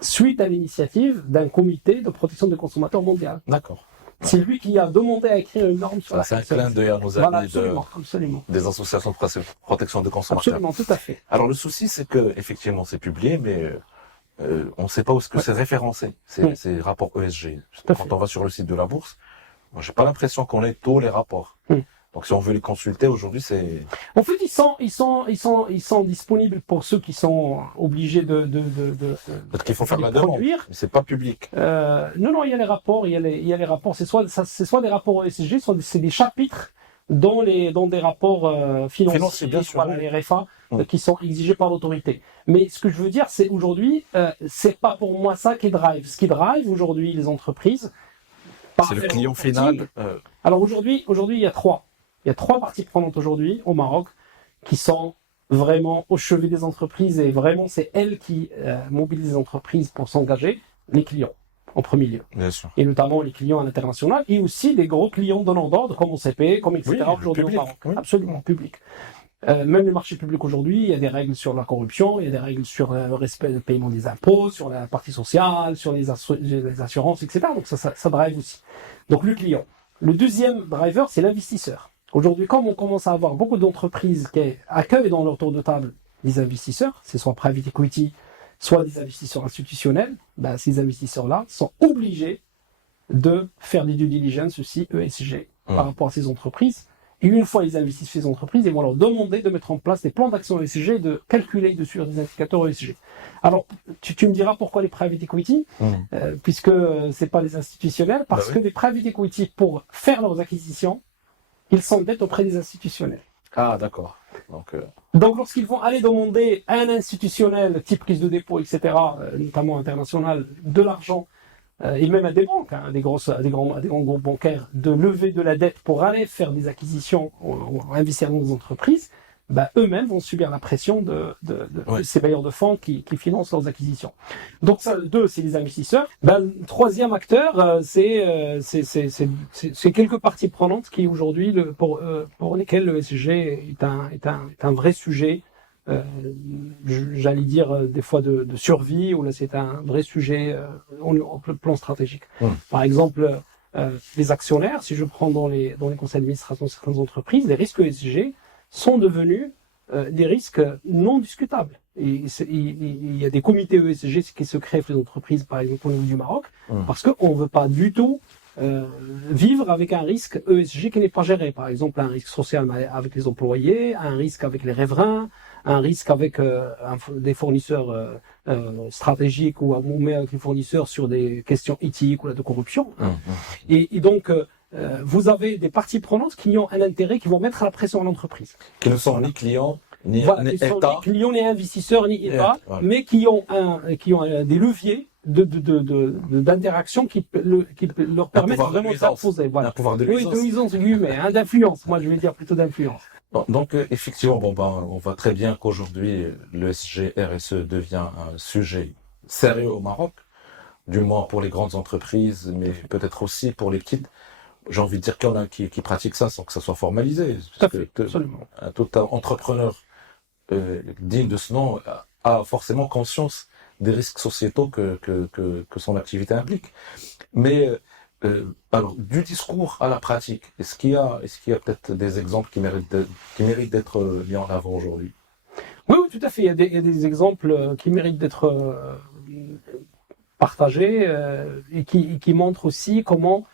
suite à l'initiative d'un comité de protection des consommateurs mondial. D'accord. C'est lui qui a demandé à écrire une norme sur la RSE. C'est un clin d'œil à nos amis absolument. Des associations de protection des consommateurs. Absolument, tout à fait. Alors le souci, c'est que effectivement, c'est publié, mais on ne sait pas où est-ce que c'est référencé. Ces rapports ESG. Quand on va sur le site de la bourse, moi, j'ai pas l'impression qu'on ait tous les rapports. Donc si on veut les consulter aujourd'hui, c'est. En fait, ils sont disponibles pour ceux qui sont obligés de Peut-être qu'il faut faire la demande, mais c'est pas public. Non, il y a les rapports, il y a les rapports. C'est soit des rapports ESG, soit c'est des chapitres dans des rapports financiers, bien sûr, les RFA, qui sont exigés par l'autorité. Mais ce que je veux dire, c'est aujourd'hui, c'est pas pour moi ça qui drive. Ce qui drive aujourd'hui les entreprises. C'est le client final. Alors aujourd'hui, il y a trois. Il y a trois parties prenantes aujourd'hui au Maroc qui sont vraiment au chevet des entreprises et vraiment c'est elles qui mobilisent les entreprises pour s'engager. Les clients, en premier lieu. Bien sûr. Et notamment les clients à l'international et aussi des gros clients donnants d'ordre comme OCP, comme etc. Aujourd'hui au Maroc. Oui. Absolument, public. Même les marchés publics aujourd'hui, il y a des règles sur la corruption, il y a des règles sur le respect du paiement des impôts, sur la partie sociale, sur les assurances, etc. Donc ça drive aussi. Donc le client. Le deuxième driver, c'est l'investisseur. Aujourd'hui, comme on commence à avoir beaucoup d'entreprises qui accueillent dans leur tour de table des investisseurs, c'est soit private equity, soit des investisseurs institutionnels, ces investisseurs-là sont obligés de faire des due diligence aussi ESG par rapport à ces entreprises Et une fois ils investissent ces entreprises, ils vont leur demander de mettre en place des plans d'action ESG, de calculer dessus des indicateurs ESG. Alors, tu me diras pourquoi les private equity, puisque c'est pas les institutionnels, parce que les private equity, pour faire leurs acquisitions, ils s'endettent auprès des institutionnels. Ah, d'accord. Donc, lorsqu'ils vont aller demander à un institutionnel, type Caisse de dépôt, etc., notamment international, de l'argent, et même à des banques, des grands groupes bancaires, de lever de la dette pour aller faire des acquisitions, investir dans des entreprises, eux-mêmes vont subir la pression de ces bailleurs de fonds qui financent leurs acquisitions. Donc ça, c'est les investisseurs. Le troisième acteur, c'est quelques parties prenantes qui aujourd'hui, pour lesquelles le ESG est un vrai sujet. J'allais dire des fois de survie, ou là c'est un vrai sujet au plan stratégique. Par exemple, les actionnaires, si je prends dans les conseils d'administration de certaines entreprises, les risques ESG sont devenus des risques non discutables. Et il y a des comités ESG qui se créent pour les entreprises, par exemple au niveau du Maroc, parce qu'on ne veut pas du tout vivre avec un risque ESG qui n'est pas géré. Par exemple, un risque social avec les employés, un risque avec les riverains, un risque avec des fournisseurs stratégiques ou même avec les fournisseurs sur des questions éthiques ou de corruption. Et donc, vous avez des parties prenantes qui ont un intérêt, qui vont mettre la pression à l'entreprise. Qui ne sont ni clients, ni État. Ni clients, ni investisseurs, ni État, mais qui ont des leviers d'interaction qui leur permettent vraiment de s'imposer. Voilà. Un pouvoir de nuisance. Oui, de nuisance, mais d'influence. Moi, je vais dire plutôt d'influence. Donc, effectivement, on voit très bien qu'aujourd'hui, le SG RSE devient un sujet sérieux au Maroc, du moins pour les grandes entreprises, mais peut-être aussi pour les petites. J'ai envie de dire qu'il y en a qui pratiquent ça sans que ça soit formalisé. Tout à fait, absolument. Tout entrepreneur digne de ce nom a forcément conscience des risques sociétaux que son activité implique. Mais alors, du discours à la pratique, est-ce qu'il y a peut-être des exemples qui méritent d'être mis en avant aujourd'hui? Oui, tout à fait. Il y a des exemples qui méritent d'être partagés et qui montrent aussi comment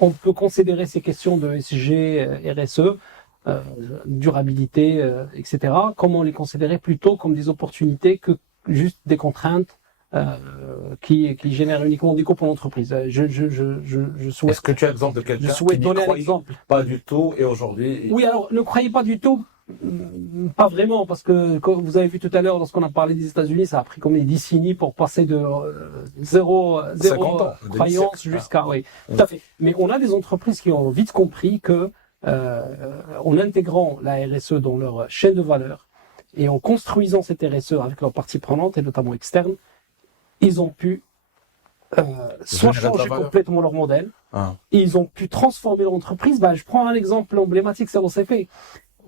on peut considérer ces questions de SG, RSE, durabilité, etc., comment les considérer plutôt comme des opportunités que juste des contraintes qui génèrent uniquement des coûts pour l'entreprise. Je souhaite. Est-ce que tu as exemple de quelqu'un qui donner un exemple? Pas du tout, et aujourd'hui. Oui, alors ne croyez pas du tout. Pas vraiment, parce que comme vous avez vu tout à l'heure, lorsqu'on a parlé des États-Unis, ça a pris comme des décennies pour passer de zéro croyance jusqu'à oui, tout à fait. Mais on a des entreprises qui ont vite compris que en intégrant la RSE dans leur chaîne de valeur et en construisant cette RSE avec leurs parties prenantes et notamment externes, ils ont pu soit changer complètement leur modèle et ils ont pu transformer leur entreprise. Je prends un exemple emblématique, c'est l'OCP.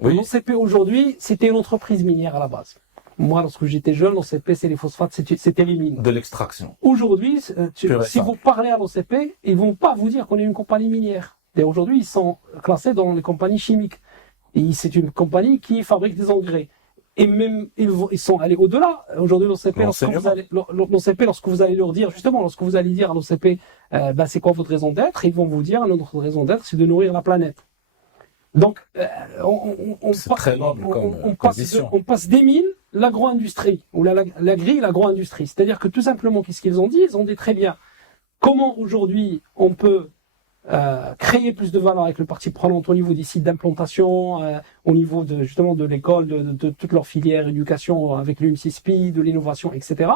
Oui. L'OCP aujourd'hui, c'était une entreprise minière à la base. Moi, lorsque j'étais jeune, l'OCP, c'est les phosphates, c'était les mines. De l'extraction. Aujourd'hui, si vous parlez à l'OCP, ils vont pas vous dire qu'on est une compagnie minière. Et aujourd'hui, ils sont classés dans les compagnies chimiques. Et c'est une compagnie qui fabrique des engrais. Et même, ils sont allés au-delà. Aujourd'hui, l'OCP, lorsque vous allez leur dire, justement, lorsque vous allez dire à l'OCP, c'est quoi votre raison d'être, ils vont vous dire, notre raison d'être, c'est de nourrir la planète. Donc, on passe des mines, l'agro-industrie, ou la grille, l'agro-industrie. C'est-à-dire que tout simplement, qu'est-ce qu'ils ont dit? Ils ont dit très bien, comment aujourd'hui on peut créer plus de valeur avec le partie prenante au niveau des sites d'implantation, au niveau justement de l'école, de toute leur filière éducation avec l'UMCSP, de l'innovation, etc.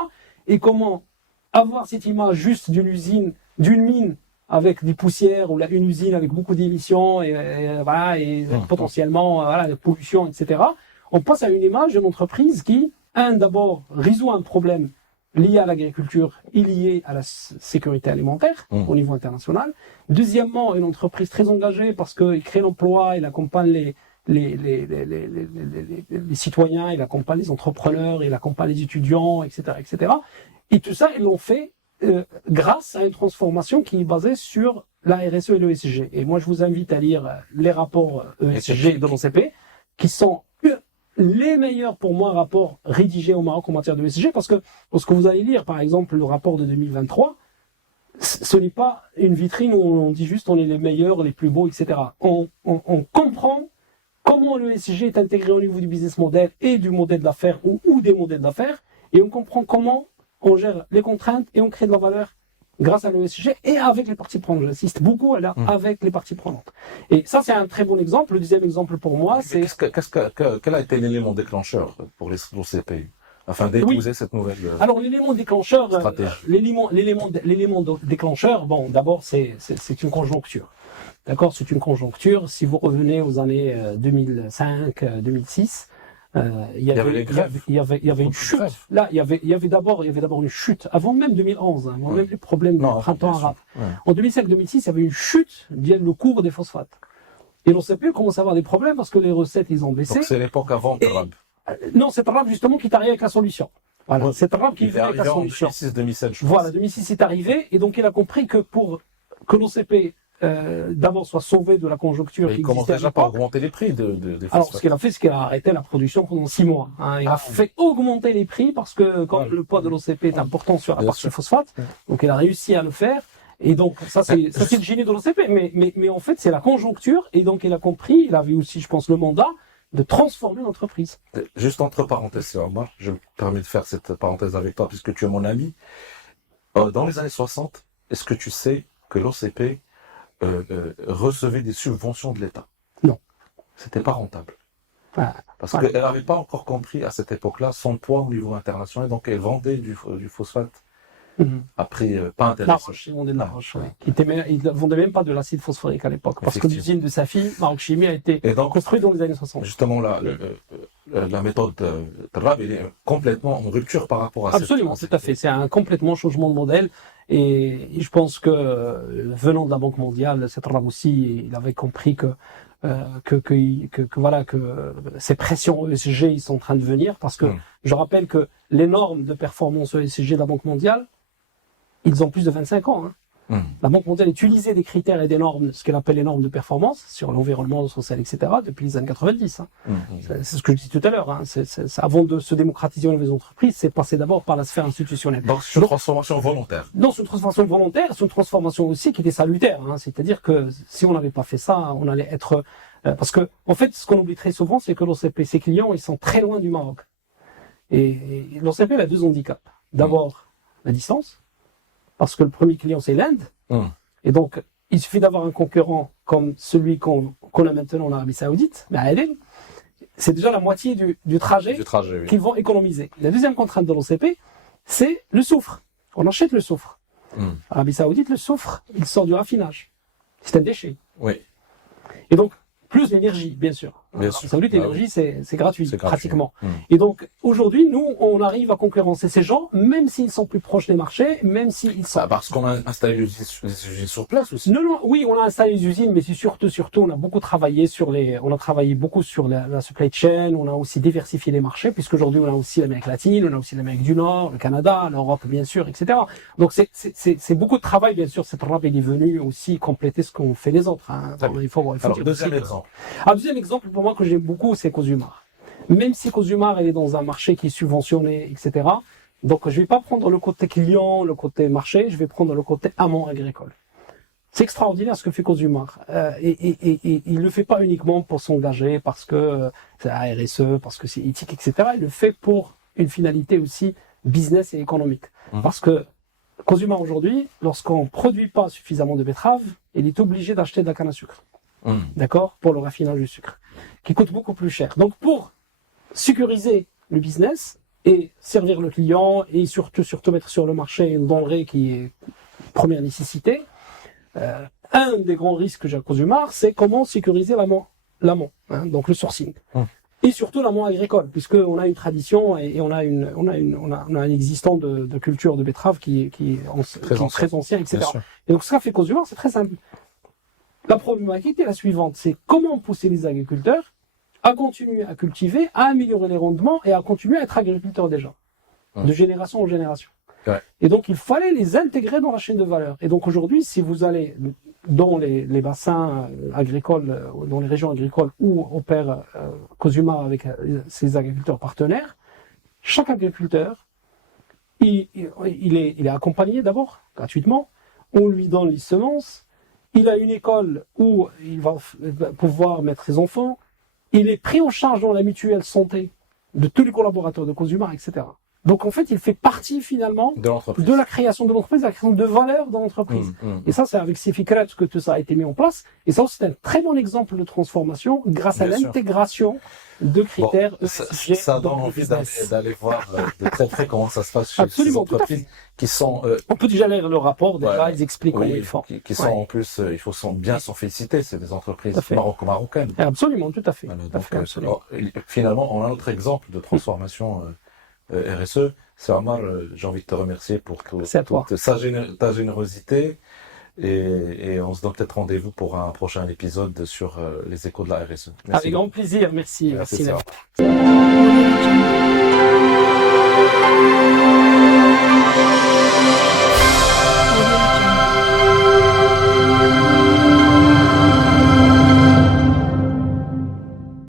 Et comment avoir cette image juste d'une mine, avec des poussières ou une usine avec beaucoup d'émissions et potentiellement de pollution, etc. On passe à une image d'une entreprise qui, d'abord, résout un problème lié à l'agriculture et lié à la sécurité alimentaire au niveau international. Deuxièmement, une entreprise très engagée parce qu'il crée l'emploi, il accompagne les citoyens, il accompagne les entrepreneurs, il accompagne les étudiants, etc., etc. Et tout ça, ils l'ont fait grâce à une transformation qui est basée sur la RSE et l'ESG. Et moi, je vous invite à lire les rapports ESG de l'OCP, qui sont les meilleurs, pour moi, rapports rédigés au Maroc en matière de ESG, parce que lorsque vous allez lire, par exemple, le rapport de 2023, ce n'est pas une vitrine où on dit juste on est les meilleurs, les plus beaux, etc. On comprend comment le ESG est intégré au niveau du business model et du modèle d'affaires ou des modèles d'affaires, et on comprend comment on gère les contraintes et on crée de la valeur grâce à l'ESG et avec les parties prenantes. J'insiste beaucoup là, avec les parties prenantes. Et ça, c'est un très bon exemple. Le deuxième exemple pour moi, c'est... Quel a été l'élément déclencheur pour les CPI afin d'épouser cette nouvelle Alors, l'élément déclencheur, stratégie. L'élément déclencheur, bon, d'abord, c'est une conjoncture. D'accord, c'est une conjoncture. Si vous revenez aux années 2005, 2006, il y avait une chute. Là, il y avait d'abord une chute avant même 2011, avant même les problèmes du printemps arabe. Ouais. En 2005-2006, il y avait une chute le cours des phosphates. Et l'OCP commence à avoir des problèmes parce que les recettes, ils ont baissé. Donc c'est l'époque avant Trump. Non, c'est Trump justement qui est arrivé avec la solution. Voilà, c'est Trump qui est arrivé avec la solution. En 2006-2007, je pense. Voilà, 2006 est arrivé, et donc il a compris que pour que l'OCP d'abord soit sauvé de la conjoncture qui il commence déjà par augmenter les prix des phosphates. Alors, ce qu'il a fait, c'est qu'il a arrêté la production pendant 6 mois. Hein. Il a fait augmenter les prix parce que quand le poids de l'OCP est important sur la partie phosphate, donc il a réussi à le faire. Et donc, ça c'est le génie de l'OCP. Mais en fait, c'est la conjoncture, et donc il a compris, il avait aussi, je pense, le mandat de transformer l'entreprise. Juste entre parenthèses, Omar, je me permets de faire cette parenthèse avec toi puisque tu es mon ami. Dans les années 60, est-ce que tu sais que l'OCP recevait des subventions de l'État? Non. C'était pas rentable. Parce Voilà. qu'elle n'avait pas encore compris à cette époque-là son poids au niveau international, donc elle vendait du phosphate à prix pas intéressant. Ils vendaient de la roche, ouais. Ils ne vendaient même pas de l'acide phosphorique à l'époque, parce que l'usine de Safi, Maroc Chimie, a été construite dans les années 60. Justement, la méthode Trab, elle est complètement en rupture par rapport à Absolument, tout à fait. C'est un complètement changement de modèle. Et je pense que, venant de la Banque mondiale, cette Trab aussi, il avait compris que ces pressions ESG, ils sont en train de venir, parce que je rappelle que les normes de performance ESG de la Banque mondiale, ils ont plus de 25 ans. Hein. La Banque mondiale utilisait des critères et des normes, ce qu'elle appelle les normes de performance, sur l'environnement, le social, etc., depuis les années 90. Hein. C'est ce que je dis tout à l'heure. Hein. Avant de se démocratiser dans les entreprises, c'est passé d'abord par la sphère institutionnelle. Donc, c'est une transformation volontaire. Non, c'est une transformation volontaire, c'est une transformation aussi qui était salutaire. Hein. C'est-à-dire que si on n'avait pas fait ça, on allait être... parce que, en fait, ce qu'on oublie très souvent, c'est que l'OCP, ses clients, ils sont très loin du Maroc. Et l'OCP, a deux handicaps. D'abord, la distance, parce que le premier client, c'est l'Inde. Et donc, il suffit d'avoir un concurrent comme celui qu'on a maintenant en Arabie Saoudite, mais à Aden, c'est déjà la moitié du trajet oui. qu'ils vont économiser. La deuxième contrainte de l'OCP, c'est le soufre. On achète le soufre. Arabie Saoudite, le soufre, il sort du raffinage. C'est un déchet. Oui. Et donc, plus l'énergie, bien sûr. Bien sûr. Saoudite, l'énergie, c'est gratuit, C'est gratuit. pratiquement. Et donc, aujourd'hui, nous, on arrive à concurrencer ces gens, même s'ils sont plus proches des marchés, même s'ils sont... Parce qu'on a installé les usines sur place aussi. Non, oui, on a installé les usines, mais c'est surtout, on a beaucoup travaillé sur la supply chain, on a aussi diversifié les marchés, puisqu'aujourd'hui, on a aussi l'Amérique latine, on a aussi l'Amérique du Nord, le Canada, l'Europe, bien sûr, etc. Donc, c'est beaucoup de travail, bien sûr. Cette RAB, il est venu aussi compléter ce qu'ont fait les autres. Hein. Il faut Alors, dire deuxième aussi. exemple. Un deuxième exemple, pour moi, que j'aime beaucoup, c'est Cosumar. Même si Cosumar, elle est dans un marché qui est subventionné, etc. Donc, je vais pas prendre le côté client, le côté marché, je vais prendre le côté amont agricole. C'est extraordinaire ce que fait Cosumar. Et il le fait pas uniquement pour s'engager, parce que c'est la RSE, parce que c'est éthique, etc. Il le fait pour une finalité aussi business et économique. Parce que Cosumar, aujourd'hui, lorsqu'on produit pas suffisamment de betteraves, il est obligé d'acheter de la canne à sucre. D'accord, pour le raffinage du sucre, qui coûte beaucoup plus cher. Donc, pour sécuriser le business et servir le client et surtout mettre sur le marché une denrée qui est première nécessité, un des grands risques que j'ai à Cosumar, c'est comment sécuriser l'amont, hein, donc le sourcing. Et surtout l'amont agricole, puisqu'on a une tradition et on a un existant de culture de betterave qui est très ancien, etc. Et donc, ce qu'a fait Cosumar, c'est très simple. La problématique est la suivante, c'est comment pousser les agriculteurs à continuer à cultiver, à améliorer les rendements et à continuer à être agriculteurs déjà, de génération en génération. Ouais. Et donc, il fallait les intégrer dans la chaîne de valeur. Et donc, aujourd'hui, si vous allez dans les bassins agricoles, dans les régions agricoles où opère Cosumar avec ses agriculteurs partenaires, chaque agriculteur, il est accompagné d'abord, gratuitement, on lui donne les semences, il a une école où il va pouvoir mettre ses enfants, il est pris en charge dans la mutuelle santé de tous les collaborateurs de Cosumar, etc. Donc en fait, il fait partie finalement de la création de l'entreprise, de la création de valeur dans l'entreprise. Et ça, c'est avec Sifikret que tout ça a été mis en place. Et ça, c'est un très bon exemple de transformation grâce à l'intégration de critères ESG. Ça donne envie d'aller voir de très près comment ça se passe chez ces entreprises qui sont... on peut déjà lire le rapport, déjà, ils expliquent comment ils font. Qui sont en plus, il faut bien s'en féliciter, c'est des entreprises marocaines. Absolument, tout à fait. Voilà, finalement, on a un autre exemple de transformation RSE. C'est Omar, j'ai envie de te remercier pour ta générosité et on se donne peut-être rendez-vous pour un prochain épisode sur les échos de la RSE. Avec grand plaisir, merci.